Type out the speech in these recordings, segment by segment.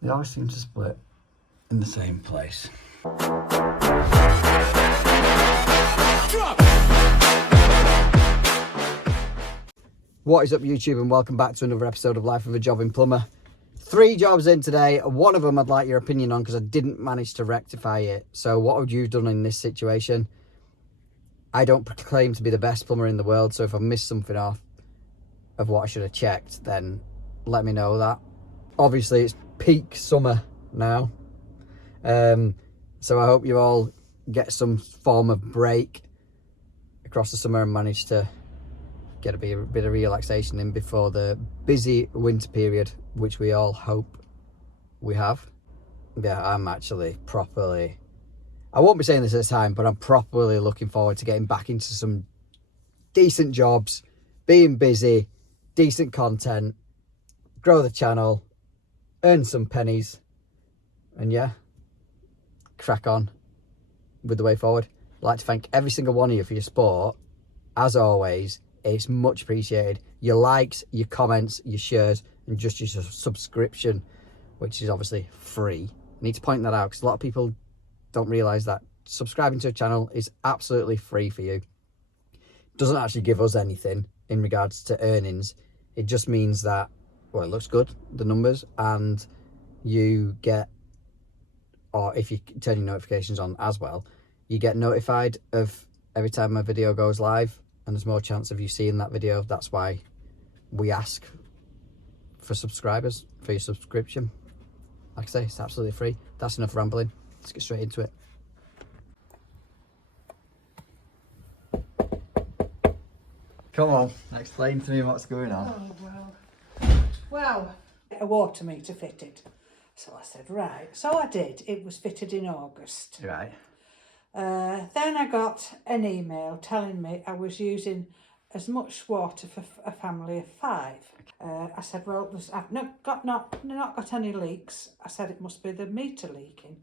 They always seem to split in the same place. What is up, YouTube, and welcome back to another episode of Life of a Jobbing Plumber. 3 jobs in today. One of them I'd like your opinion on because I didn't manage to rectify it. So what would you have done in this situation? I don't proclaim to be the best plumber in the world, so if I've missed something off of what I should have checked, then let me know that. Obviously, it's peak summer now. So I hope you all get some form of break across the summer and manage to get a bit of relaxation in before the busy winter period, which we all hope we have. Yeah, I'm actually properly, I won't be saying this at the time, but I'm properly looking forward to getting back into some decent jobs, being busy, decent content, grow the channel, earn some pennies, and yeah, crack on with the way forward. I'd like to thank every single one of you for your support. As always, it's much appreciated. Your likes, your comments, your shares, and just your subscription, which is obviously free. I need to point that out because a lot of people don't realise that subscribing to a channel is absolutely free for you. It doesn't actually give us anything in regards to earnings. It just means that, well, it looks good, the numbers, and you get, or if you turn your notifications on as well, you get notified of every time a video goes live, and there's more chance of you seeing that video. That's why we ask for subscribers, for your subscription. Like I say, it's absolutely free. That's enough rambling. Let's get straight into it. Come on, explain to me what's going on. Oh, well, a water meter fitted. So I said, right. So I did. It was fitted in August. Right. Then I got an email telling me I was using as much water for a family of 5. I said, well, I've not got any leaks. I said it must be the meter leaking.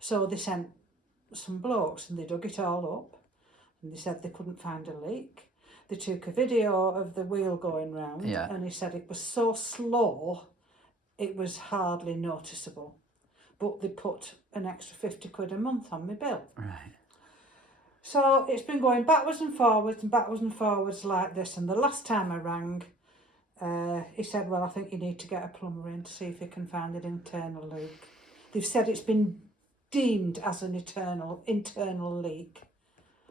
So they sent some blokes and they dug it all up, and they said they couldn't find a leak. They took a video of the wheel going round, and he said it was so slow it was hardly noticeable. But they put an extra 50 quid a month on my bill. Right. So it's been going backwards and forwards like this. And the last time I rang, he said, well, I think you need to get a plumber in to see if he can find an internal leak. They've said it's been deemed as an internal leak,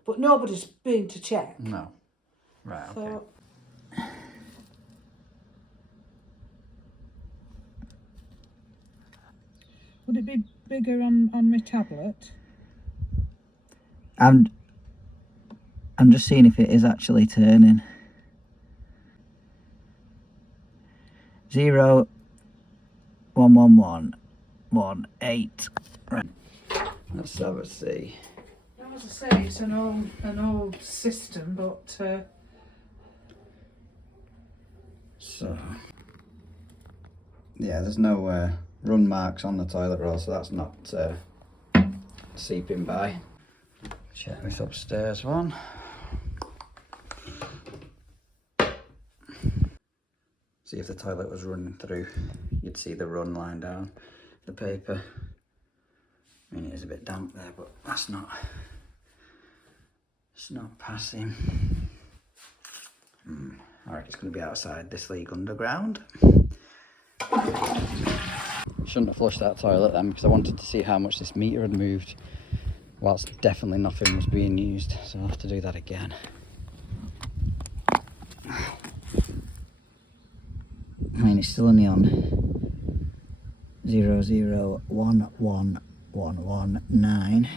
but nobody's been to check. No. Right, okay. So, would it be bigger on my tablet? I'm just seeing if it is actually turning. 0 1 1 1 1 8. Right. Let's have a see. As I say, it's an old system, but So, yeah, there's no run marks on the toilet roll, so that's not seeping by. Check this upstairs one. See if the toilet was running through, you'd see the run line down the paper. I mean, it is a bit damp there, but it's not passing. I reckon it's going to be outside this league underground. Shouldn't have flushed that toilet then, because I wanted to see how much this meter had moved, whilst definitely nothing was being used, so I'll have to do that again. I mean, it's still only on 0 0 1 1 1 1 9.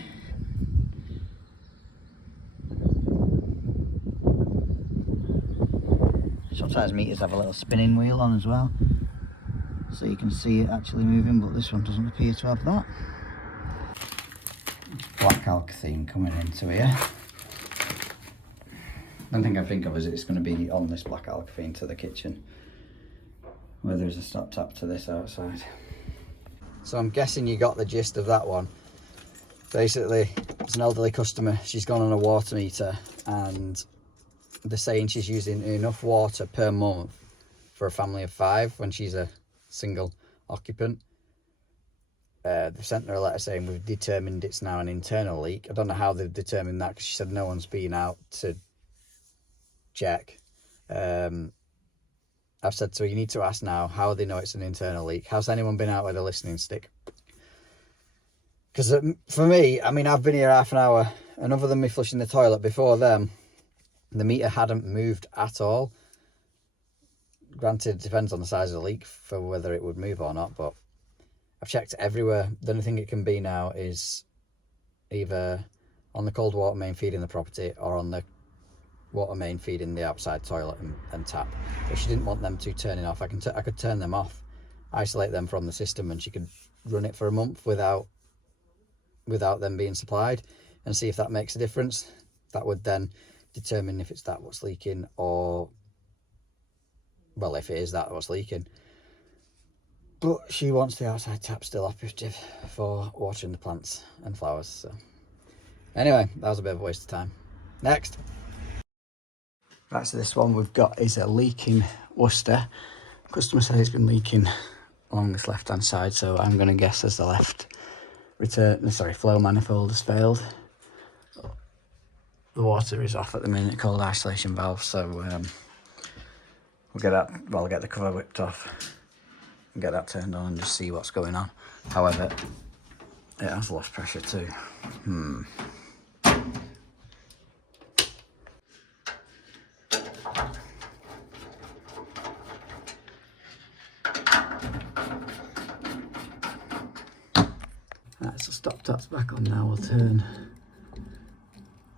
Sometimes meters have a little spinning wheel on as well, so you can see it actually moving, but this one doesn't appear to have that. Black alk theme coming into here. The thing I think of is it's going to be on this black alk theme to the kitchen, where there's a stop tap to this outside. So I'm guessing you got the gist of that one. Basically, it's an elderly customer. She's gone on a water meter and they're saying she's using enough water per month for a family of 5 when she's a single occupant. they've sent her a letter saying we've determined it's now an internal leak. I don't know how they've determined that, because she said no one's been out to check. I've said to her, you need to ask now how they know it's an internal leak. Has anyone been out with a listening stick? Because for me, I mean, I've been here half an hour, and other than me flushing the toilet before them, the meter hadn't moved at all. Granted, it depends on the size of the leak for whether it would move or not, but I've checked everywhere. The only thing it can be now is either on the cold water main feeding the property or on the water main feeding the outside toilet and tap. If she didn't want them two turning off, I could turn them off, isolate them from the system, and she could run it for a month without them being supplied, and see if that makes a difference. That would then determine if it's that what's leaking, or, well, if it is that what's leaking. But she wants the outside tap still operative for watering the plants and flowers. So anyway, that was a bit of a waste of time. Next. Right, so this one we've got is a leak in Worcester. Customer says it's been leaking along this left hand side, so I'm going to guess as the left flow manifold has failed. The water is off at the minute, called isolation valve, so we'll get the cover whipped off and get that turned on and just see what's going on. However, it has lost pressure too. Right, so stop tap's back on now. We'll turn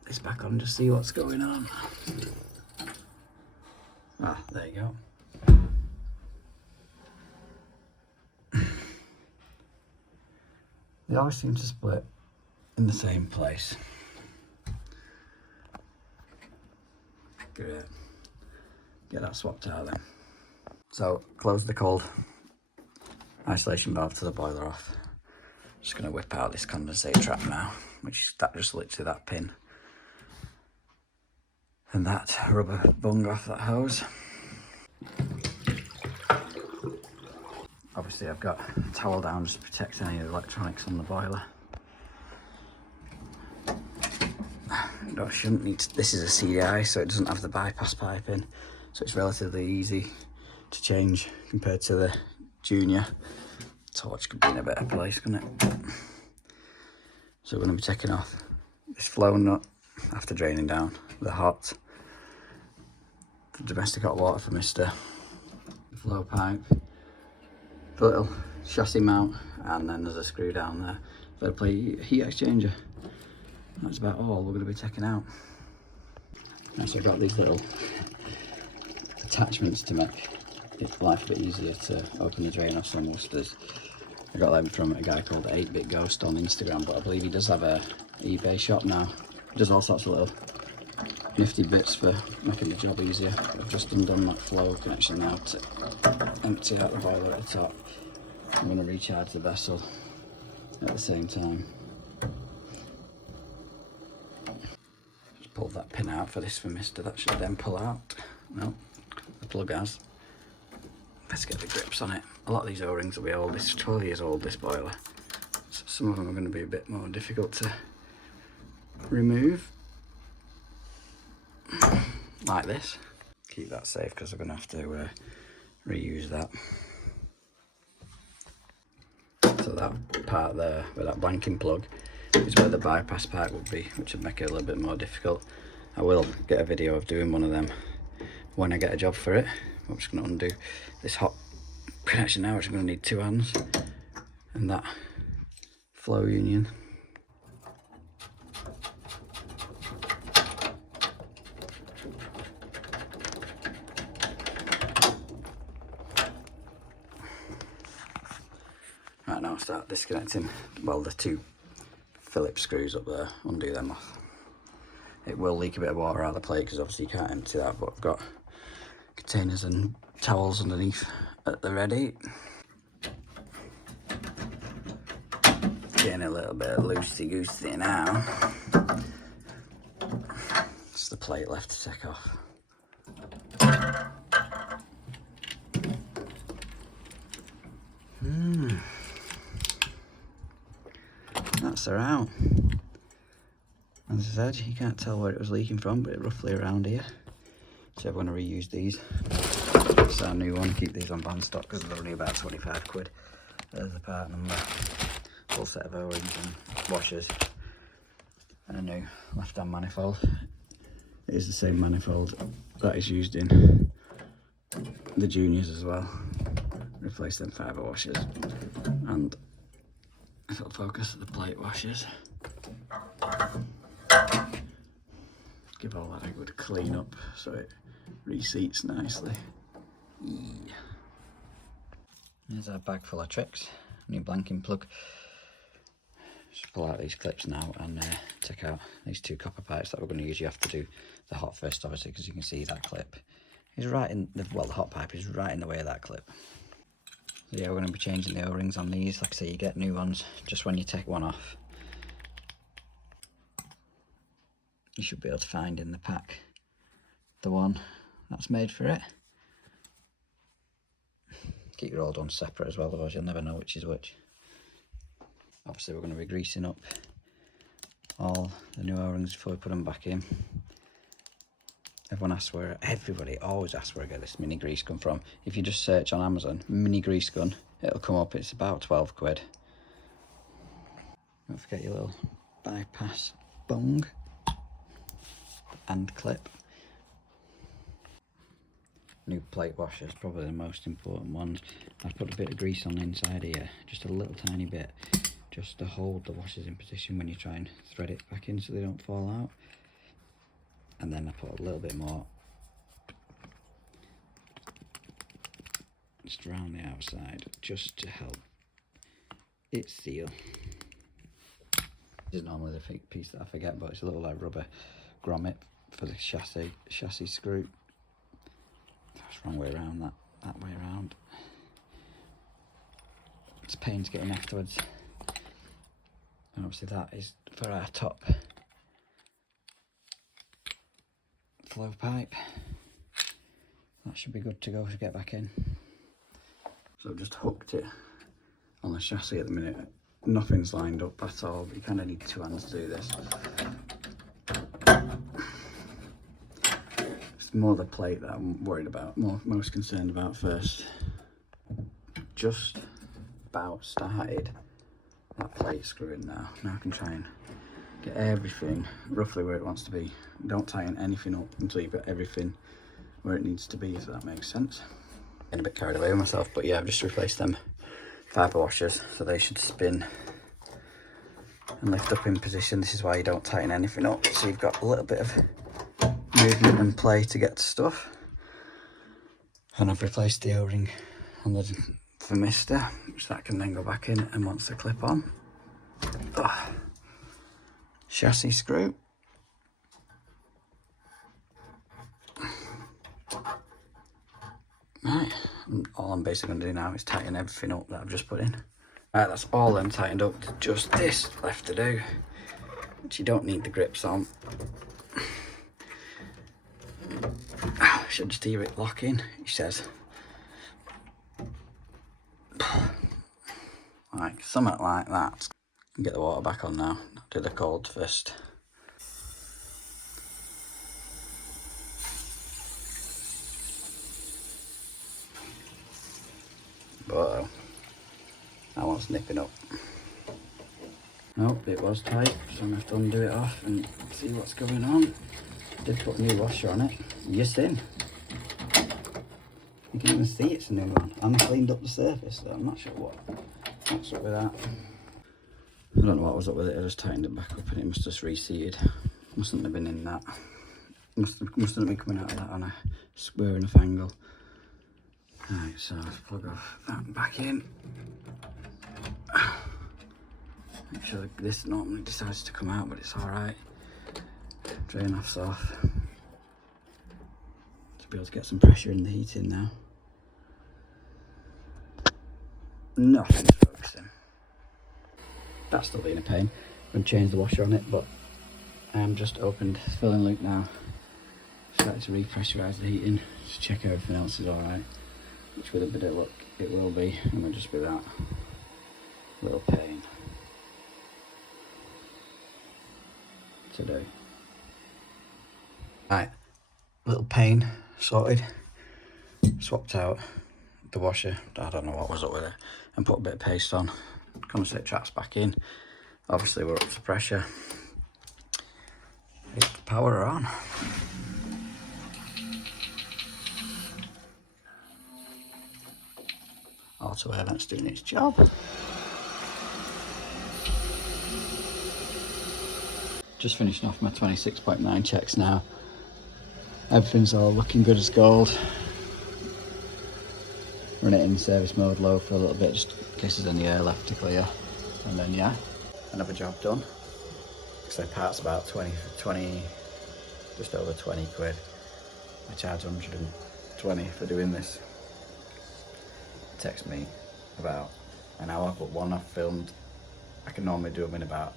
this back on and just see what's going on. Ah, there you go. They always seem to split in the same place. Great. Get that swapped out then. So close the cold isolation valve to the boiler off. Just going to whip out this condensate trap now, which that just literally that pin and that rubber bung off that hose. Obviously I've got a towel down just to protect any of the electronics on the boiler. No, shouldn't need to, this is a CDI, so it doesn't have the bypass pipe in, so it's relatively easy to change compared to the Junior. Torch could be in a better place, couldn't it? So we're going to be taking off this flow nut after draining down the domestic hot water for Mr. Flow pipe, the little chassis mount, and then there's a screw down there for the heat exchanger. That's about all we're going to be taking out. Now, so I've got these little attachments to make life a bit easier to open the drain off some Worcesters. I got them from a guy called 8-Bit Ghost on Instagram, but I believe he does have a eBay shop now. He does all sorts of little nifty bits for making the job easier. I've just undone that flow connection now to empty out the boiler at the top. I'm going to recharge the vessel at the same time. Just pulled that pin out for this for Mr. That should then pull out. No, the plug has. Let's get the grips on it. A lot of these O-rings will be old. This is 12 years old, this boiler. So some of them are going to be a bit more difficult to remove. Like this. Keep that safe because we're going to have to reuse that. So that part there, where that blanking plug, is where the bypass pipe would be, which would make it a little bit more difficult. I will get a video of doing one of them when I get a job for it. I'm just going to undo this hot connection now, which I'm going to need 2 hands, and that flow union. Right, now I'll start disconnecting, well, the 2 Phillips screws up there, undo them off. It will leak a bit of water out of the plate because obviously you can't empty that, but I've got containers and towels underneath at the ready. Getting a little bit loosey-goosey now. Just the plate left to take off. her out. As I said, you can't tell where it was leaking from, but roughly around here. So we're going to reuse these. It's our new one. Keep these on band stock because they're only about 25 quid. There's the part number. Full set of O-rings and washers. And a new left-hand manifold. It is the same manifold that is used in the juniors as well. Replace them fibre washers. And if it'll focus, the plate washers. Give all that a good clean up so it reseats nicely. Yeah. Here's our bag full of tricks. New blanking plug. Just pull out these clips now and take out these two copper pipes that we're going to use. You have to do the hot first, obviously, because you can see that clip is right in the, well, the hot pipe is right in the way of that clip. So yeah, we're going to be changing the O-rings on these. Like I say, you get new ones just when you take one off. You should be able to find in the pack the one that's made for it. Keep your old ones separate as well, otherwise you'll never know which is which. Obviously we're going to be greasing up all the new O-rings before we put them back in. Everybody always asks where I get this mini grease gun from. If you just search on Amazon, mini grease gun, it'll come up, it's about 12 quid. Don't forget your little bypass bung and clip. New plate washers, probably the most important ones. I've put a bit of grease on the inside here, just a little tiny bit, just to hold the washers in position when you try and thread it back in so they don't fall out. And then I put a little bit more just around the outside, just to help it seal. This is normally the piece that I forget, but it's a little like rubber grommet for the chassis screw. That's the wrong way around, that way around. It's a pain to get in afterwards. And obviously that is for our top flow pipe. That should be good to go to get back in. So I've just hooked it on the chassis at the minute. Nothing's lined up at all, but you kind of need two hands to do this. It's more the plate that I'm worried about, most concerned about first. Just about started that plate screwing now. Now I can try and get everything roughly where it wants to be. Don't tighten anything up until you've got everything where it needs to be, if that makes sense. Getting a bit carried away with myself, but yeah, I've just replaced them fibre washers, so they should spin and lift up in position. This is why you don't tighten anything up, so you've got a little bit of movement and play to get to stuff. And I've replaced the O-ring on the thermistor, which that can then go back in and wants to clip on. Chassis screw. Right, all I'm basically going to do now is tighten everything up that I've just put in. Right, that's all them tightened up. Just this left to do, which you don't need the grips on. Should just hear it locking, he says. Like something like that. Get the water back on now. Do the cold first. Uh-oh. That one's nipping up. Nope, it was tight, so I'm going to have to undo it off and see what's going on. Did put a new washer on it. Yes, in. You can even see it's a new one. And cleaned up the surface, so I'm not sure what's up with that. I don't know what was up with it. I just tightened it back up and it must have just reseated. Mustn't have been in that. Mustn't have been coming out of that on a square enough angle. Right, so let's plug off that back in. Make sure this normally decides to come out, but it's alright. Drain off's off. To be able to get some pressure in the heating now. Nothing's focusing. That's still being a pain. I'm going to change the washer on it, but I am just opened the filling loop now. Started to repressurise the heating, just check everything else is alright. Which with a bit of luck it will be, and it'll just be that little pain. to do. Right, little pane sorted. Swapped out the washer, I don't know what was up with it, and put a bit of paste on. Condensate traps back in. Obviously we're up to pressure. It's power on. Auto air vent's doing its job. Just finishing off my 26.9 checks now. Everything's all looking good as gold. Run it in service mode low for a little bit, just in case there's any air left to clear. And then yeah, another job done. So parts about 20, just over 20 quid. I charge 120 for doing this. It takes me about an hour, but one I've filmed, I can normally do them in about,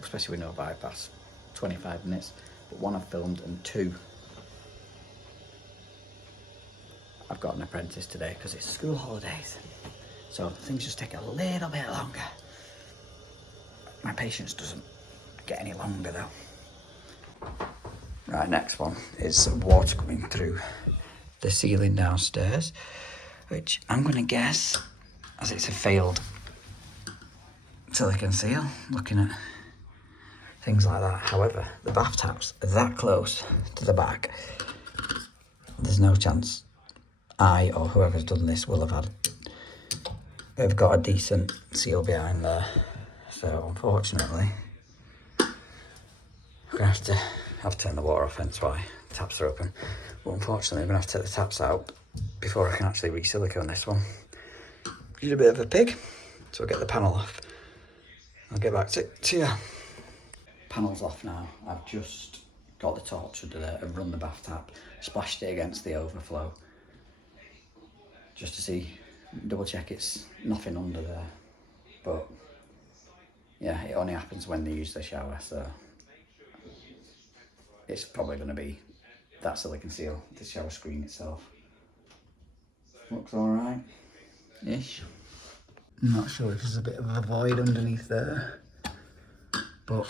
especially with no bypass, 25 minutes. But one I've filmed, and two, I've got an apprentice today because it's school holidays. So things just take a little bit longer. My patience doesn't get any longer though. Right, next one is water coming through the ceiling downstairs, which I'm gonna guess, as it's a failed silicone seal, looking at things like that. However, the bath taps are that close to the back, there's no chance I or whoever's done this will have got a decent seal behind there. So unfortunately, I'm gonna have to turn the water off, hence why the taps are open. But unfortunately, I'm gonna have to take the taps out before I can actually re-silicone this one. She's a bit of a pig, so I'll get the panel off. I'll get back to you. Panel's off now. I've just got the torch under there and run the bath tap, splashed it against the overflow, just to see, double check it's nothing under there. But yeah, it only happens when they use the shower, so it's probably going to be that silicone seal, the shower screen itself. Looks alright ish. I'm not sure if there's a bit of a void underneath there, but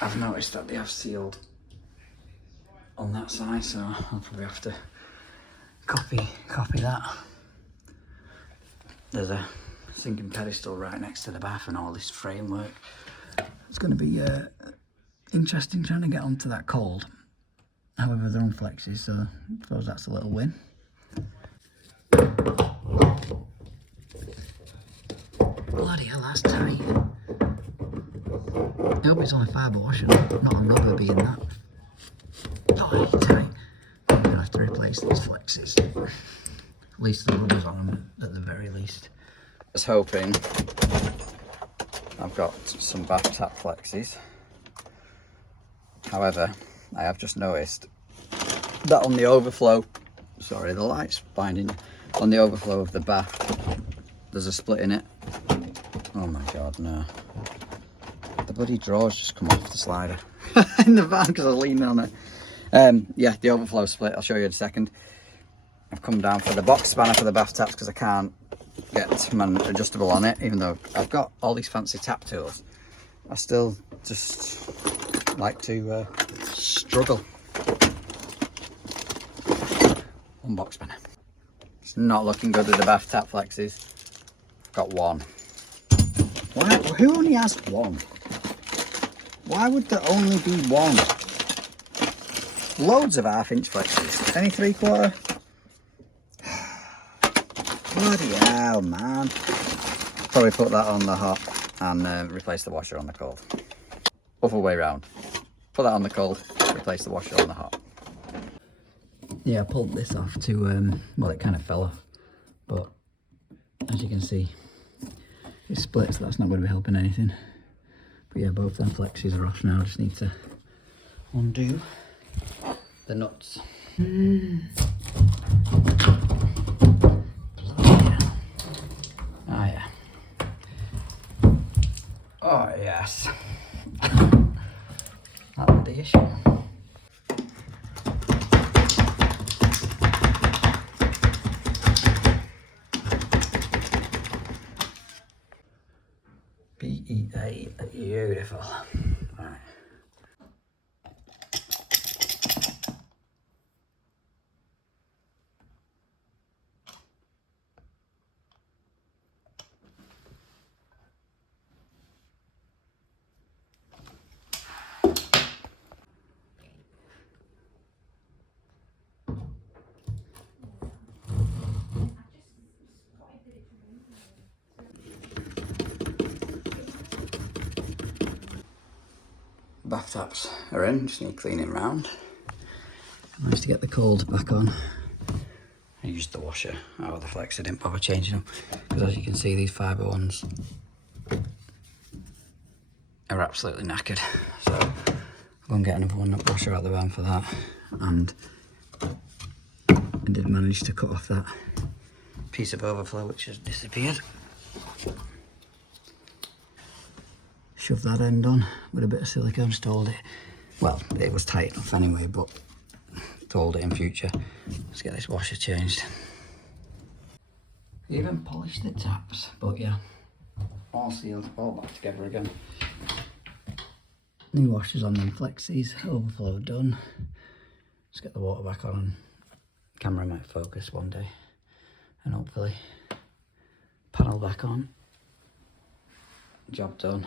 I've noticed that they have sealed on that side, so I'll probably have to copy that. There's a sinking pedestal right next to the bath and all this framework. It's going to be interesting trying to get onto that cold. However, they're on flexes, so I suppose that's a little win. Bloody hell, that's tight. I hope it's on a fibre washer, not a rubber being that. Bloody tight. I'm going to have to replace these flexes. At least the rubber's on them, at the very least. I was hoping I've got some bath tap flexes. However, I have just noticed that on the overflow, sorry, the light's blinding, on the overflow of the bath, there's a split in it. Oh my god, no. The bloody drawers just come off the slider in the van because I was leaning on it. Yeah, the overflow split, I'll show you in a second. I've come down for the box spanner for the bath taps because I can't get my adjustable on it, even though I've got all these fancy tap tools. I still just like to struggle. One box spanner. It's not looking good with the bath tap flexes. Got one. Why? Who only has one? Why would there only be one? Loads of 1/2 inch flexes. Any 3/4? Bloody hell, man. Probably put that on the hot and replace the washer on the cold. Other way round. Put that on the cold, replace the washer on the hot. Yeah, I pulled this off to, well, it kind of fell off. But as you can see, it splits, so that's not going to be helping anything. But yeah, both them flexes are off now. I just need to undo the nuts. Oh yeah. Oh yes. That was the issue. Beautiful. Right. bath taps are in, just need cleaning round. Managed to get the cold back on. I used the washer out of the flex, I didn't bother changing them, because as you can see, these fibre ones are absolutely knackered. So I'm going to get another washer out of the van for that. And I did manage to cut off that piece of overflow which has disappeared. Shove that end on with a bit of silicone, just hold it. Well, it was tight enough anyway, but to hold it in future. Let's get this washer changed. Even polished the taps, but yeah, all sealed, all back together again. New washers on them flexies, overflow done. Let's get the water back on. Camera might focus one day, and hopefully panel back on. Job done.